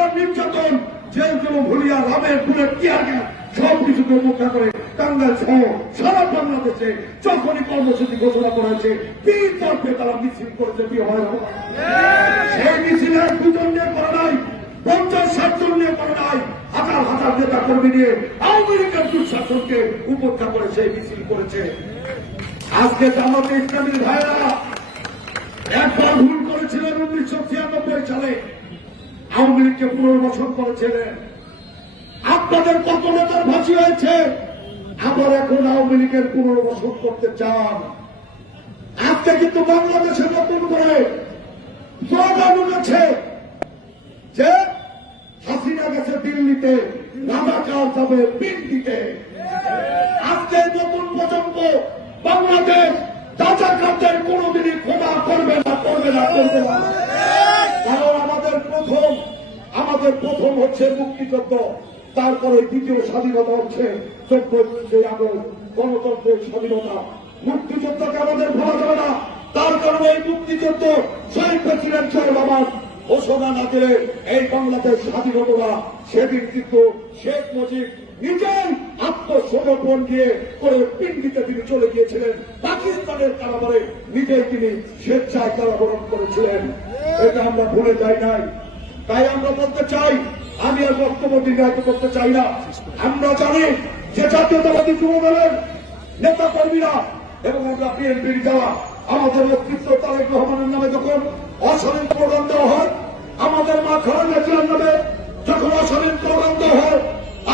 অত্যাচার নির্যাতন জেলগুলো ভুলিয়া রামের পুরে টিয়ার গ্যাস সব কিছুকে উপেক্ষা করে টাঙ্গাইল সহ সারা বাংলাদেশে যখনই কর্মসূচি ঘোষণা করেছে, তিন তরফে তারা মিছিল করেছে বিহার সেই মিছিল দুজন নিয়ে করে নাই, পঞ্চাশ, ষাট নিয়ে করে নাই, হাজার হাজার নেতা কর্মী নিয়ে আওয়ামী লীগের দুঃশাসনকে উপেক্ষা করে মিছিল করেছে। আজকে জামাতে ইসলামীর ভাইরা একবার ভুল করেছিলেন উনিশশো ছিয়ানব্বই সালে। আওয়ামী লীগকে পুনর্বাসন করেছিলেন আপনাদের কত নেতার ফাঁসি হয়েছে। আবার এখন আওয়ামী লীগের পুনর্বাসন করতে চান। আজকে কিন্তু বাংলাদেশে নতুন করে স্লোগান উঠেছে যে হাসিনা গেছে দিল্লিতে, রাজাকার যাবে পিন্ডিতে আজকে নতুন প্রজন্ম আমাদের প্রথম হচ্ছে মুক্তিযুদ্ধ, তারপরে দ্বিতীয় স্বাধীনতা হচ্ছে চোদ্দ চব্বিশে আগস্ট গণতন্ত্রের স্বাধীনতা। মুক্তিযুদ্ধকে আমাদের ভোলা যাবে না, তার কারণে এই মুক্তিযুদ্ধ শহীদ প্রেসিডেন্ট সাহেব আমার ঘোষণা না দিলে এই বাংলাদেশ স্বাধীন হতো না। সেদিন কিন্তু শেখ মুজিব নিজেই আত্মসমর্পণ দিয়ে করে পিন্ডিতে তিনি চলে গিয়েছিলেন। পাকিস্তানের কারাগারে নিজেই তিনি স্বেচ্ছায় কারাবরণ করেছিলেন। এটা আমরা ভুলে যাই নাই। তাই আমরা বলতে চাই, আমি আর বক্তব্য দীর্ঘায়িত করতে চাই না। আমরা জানি যে জাতীয়তাবাদী যুব দলের নেতা কর্মীরা এবং আমরা বিএনপির যাওয়া আমাদের নেতৃত্ব তারেক রহমানের নামে যখন অশালীন প্রোগ্রাম দেওয়া হয়, আমাদের মা খালেদা জিয়ার নামে যখন অশালীন প্রোগ্রাম দেওয়া হয়,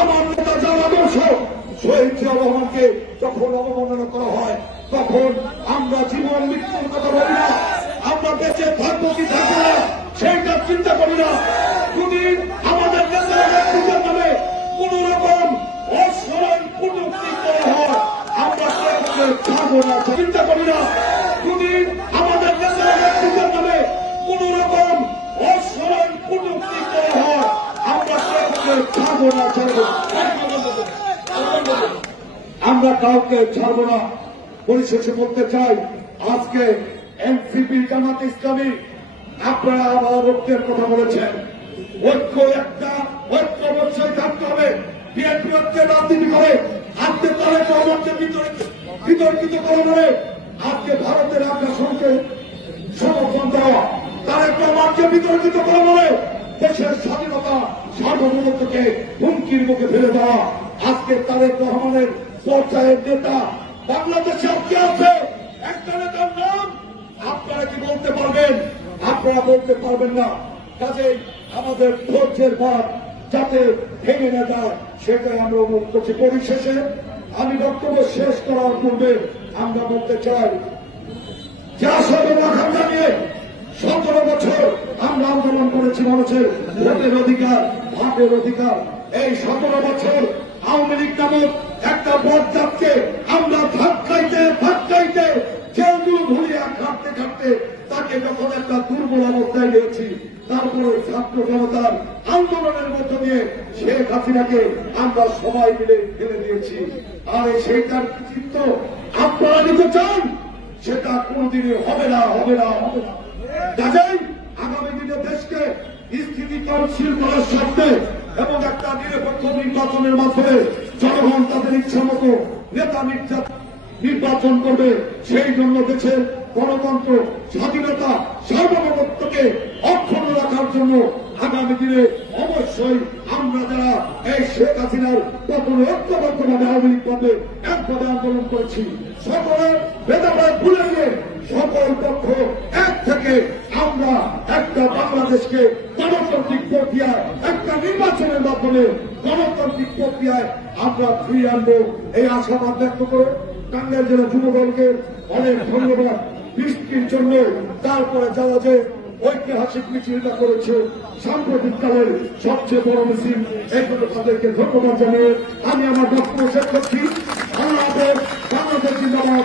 আমার নেতা যার আদর্শ, শহীদ রহমানকে যখন অবমাননা করা হয়, তখন আমরা জীবন মৃত্যুর কথা বলি না আমরা বেঁচে থাকব কি থাকব না সেইটা চিন্তা করি না যদি আমাদের নেতারা নেতৃত্বের নামে কোন রকম অসরল কটূক্তি করা হয় আমরা কেউ ছাড়বো না চিন্তা করি না যদি আমাদের নেতারা নেতৃত্বের নামে কোন রকম অসরল কটূক্তি করা হয় আমরা কেউ না আমরা কাউকে ছাড়বো না। পরিশেষে বলতে চাই, আজকে এনসিপি জামাত ইসলামী আপনারা আবার ঐক্যের কথা বলেছেন। ঐক্য একটা ঐক্য অবশ্যই থাকতে হবে। বিএনপি রাজনীতি করে, আজকে আমাকে বিতর্কিত করে বলে আজকে ভারতের আগ্রাসনকে সমর্থন দেওয়া, তার বিতর্কিত করে বলে। দেশের সার্বভৌমত্বকে হুমকির মুখে ফেলে দেওয়া আজকে তারেক রহমানের নেতা বাংলাদেশে আর কে আছে? একটা নেতার নাম আপনারা কি বলতে পারবেন? আপনারা বলতে পারবেন না। আমাদের ধৈর্যের যাতে ভেঙে না যায়, সেটাই আমরা অনুরোধ করছি। পরিশেষে আমি বক্তব্য শেষ করার পূর্বে আমরা বলতে চাই, যা সবে জানিয়ে সতেরো বছর আমরা আন্দোলন করেছি মানুষের ভোটের অধিকার ভাতের অধিকার। এই সতেরো বছর আওয়ামী লীগ নামক একটা বদজাতকে আমরা ধাক্কাইতে ধাক্কাইতে যেগুলো ভুলিয়া খাটতে খাটতে তাকে যখন একটা দুর্বল অবস্থায় দিয়েছি তারপরে ছাত্র জনতার আন্দোলনের মধ্য দিয়ে শেখ হাসিনাকে আমরা সবাই মিলে ফেলে দিয়েছি। আর এই সেইটার চিত্র আপনারা নিতে চান, সেটা কোনদিনই হবে না হবে না হবে না। আগামী দিনে দেশকে স্থিতিশীল করার স্বার্থে এবং একটা নিরপেক্ষ নির্বাচনের মাধ্যমে জনগণ তাদের ইচ্ছা মতো নেতা নির্বাচন করবে। সেই জন্য দেশের গণতন্ত্র, স্বাধীনতা, সার্বভৌমত্বকে অক্ষুণ্ণ রাখার জন্য আগামী দিনে অবশ্যই আমরা যারা এই শেখ হাসিনার পতন ঐক্যবদ্ধভাবে আওয়ামী লীগ পথে একভাবে আন্দোলন করেছি, সকলের ভেদাভেদ ভুলে গিয়ে সকল পক্ষ এক থেকে আমরা একটা বাংলাদেশকে প্রক্রিয়ায়, একটা নির্বাচনের মাধ্যমে গণতান্ত্রিক প্রক্রিয়ায় আমরা ফিরিয়ে আনব। এই আশাবাদ ব্যক্ত করে টাঙ্গাইল জেলা যুব অনেক ধন্যবাদ। বৃষ্টির জন্য তারপরে যারা যে ঐতিহাসিক মিছিলটা করেছে, সাম্প্রতিককালের সবচেয়ে বড় মিছিল, এগুলো তাদেরকে ধন্যবাদ জানিয়ে আমি আমার বক্তব্য শেষ করছি। বাংলাদেশ জিন্দাবাদ।